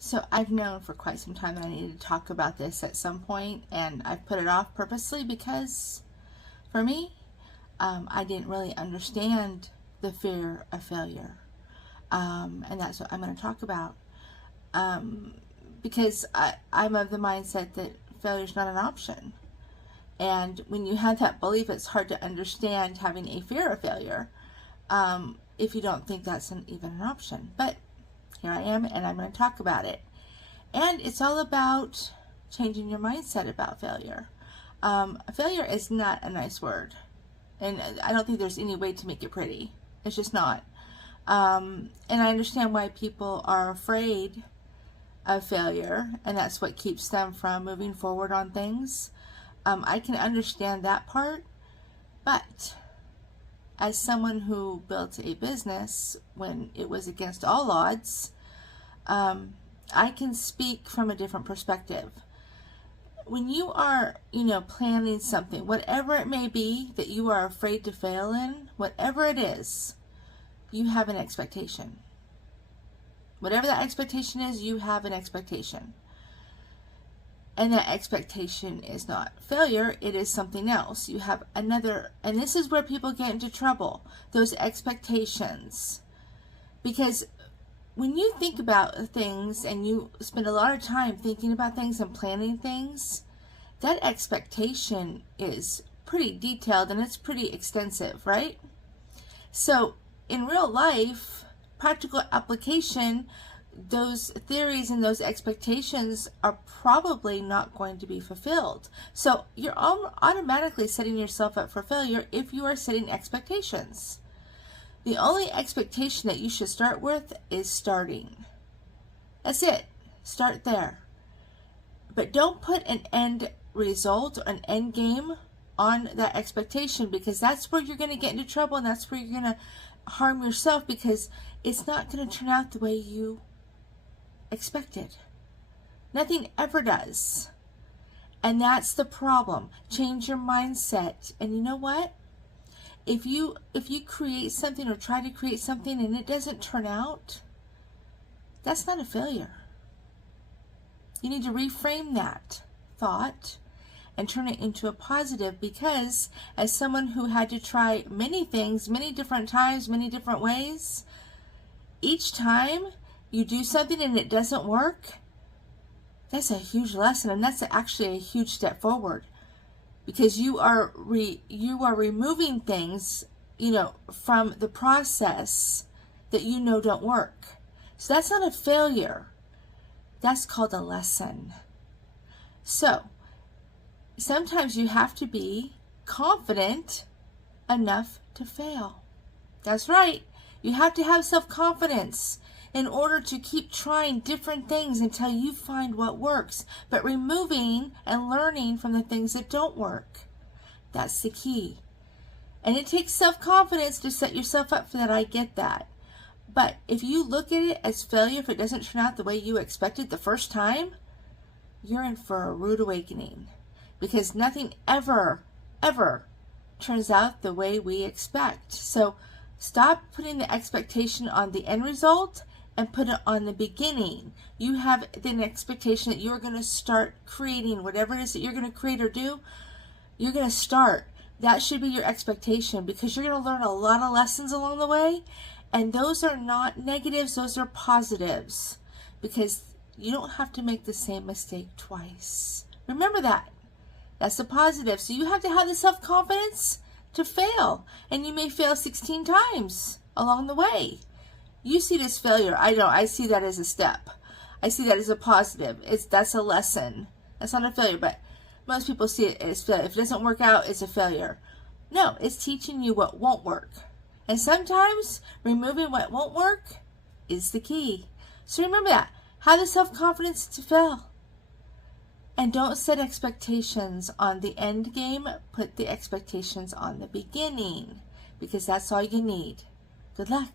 So I've known for quite some time that I needed to talk about this at some point, and I've put it off purposely because for me, I didn't really understand the fear of failure. And that's what I'm going to talk about. Because I'm of the mindset that failure is not an option. And when you have that belief, it's hard to understand having a fear of failure if you don't think that's even an option. But here I am, and I'm going to talk about it. And it's all about changing your mindset about failure. Failure is not a nice word. And I don't think there's any way to make it pretty. It's just not. And I understand why people are afraid of failure, and that's what keeps them from moving forward on things. I can understand that part, but as someone who built a business when it was against all odds, I can speak from a different perspective. When you are, planning something, whatever it may be that you are afraid to fail in, whatever it is, you have an expectation. Whatever that expectation is, you have an expectation. And that expectation is not failure, it is something else. You have another, and this is where people get into trouble, those expectations. Because when you think about things and you spend a lot of time thinking about things and planning things, that expectation is pretty detailed and it's pretty extensive, right? So in real life, practical application, those theories and those expectations are probably not going to be fulfilled. So you're automatically setting yourself up for failure if you are setting expectations. The only expectation that you should start with is starting. That's it. Start there. But don't put an end result or an end game on that expectation, because that's where you're going to get into trouble, and that's where you're going to harm yourself, because it's not going to turn out the way you expected. Nothing ever does. And that's the problem. Change your mindset. And you know what? If you create something or try to create something and it doesn't turn out, that's not a failure. You need to reframe that thought and turn it into a positive, because as someone who had to try many things, many different times, many different ways, each time you do something and it doesn't work, that's a huge lesson, and that's actually a huge step forward, because you are removing things, from the process that don't work. So that's not a failure. That's called a lesson. So sometimes you have to be confident enough to fail. That's right. You have to have self-confidence in order to keep trying different things until you find what works, but removing and learning from the things that don't work. That's the key. And it takes self-confidence to set yourself up for that. I get that. But if you look at it as failure, if it doesn't turn out the way you expected the first time, you're in for a rude awakening, because nothing ever turns out the way we expect. So stop putting the expectation on the end result and put it on the beginning. You have an expectation that you're going to start creating whatever it is that you're going to create or do. You're going to start. That should be your expectation, because you're going to learn a lot of lessons along the way. And those are not negatives, those are positives, because you don't have to make the same mistake twice. Remember that. That's the positive. So you have to have the self-confidence to fail. And you may fail 16 times along the way. You see this failure. I don't. I see that as a step. I see that as a positive. That's a lesson. That's not a failure, but most people see it as failure. If it doesn't work out, it's a failure. No, it's teaching you what won't work. And sometimes removing what won't work is the key. So remember that. Have the self-confidence to fail. And don't set expectations on the end game. Put the expectations on the beginning, because that's all you need. Good luck.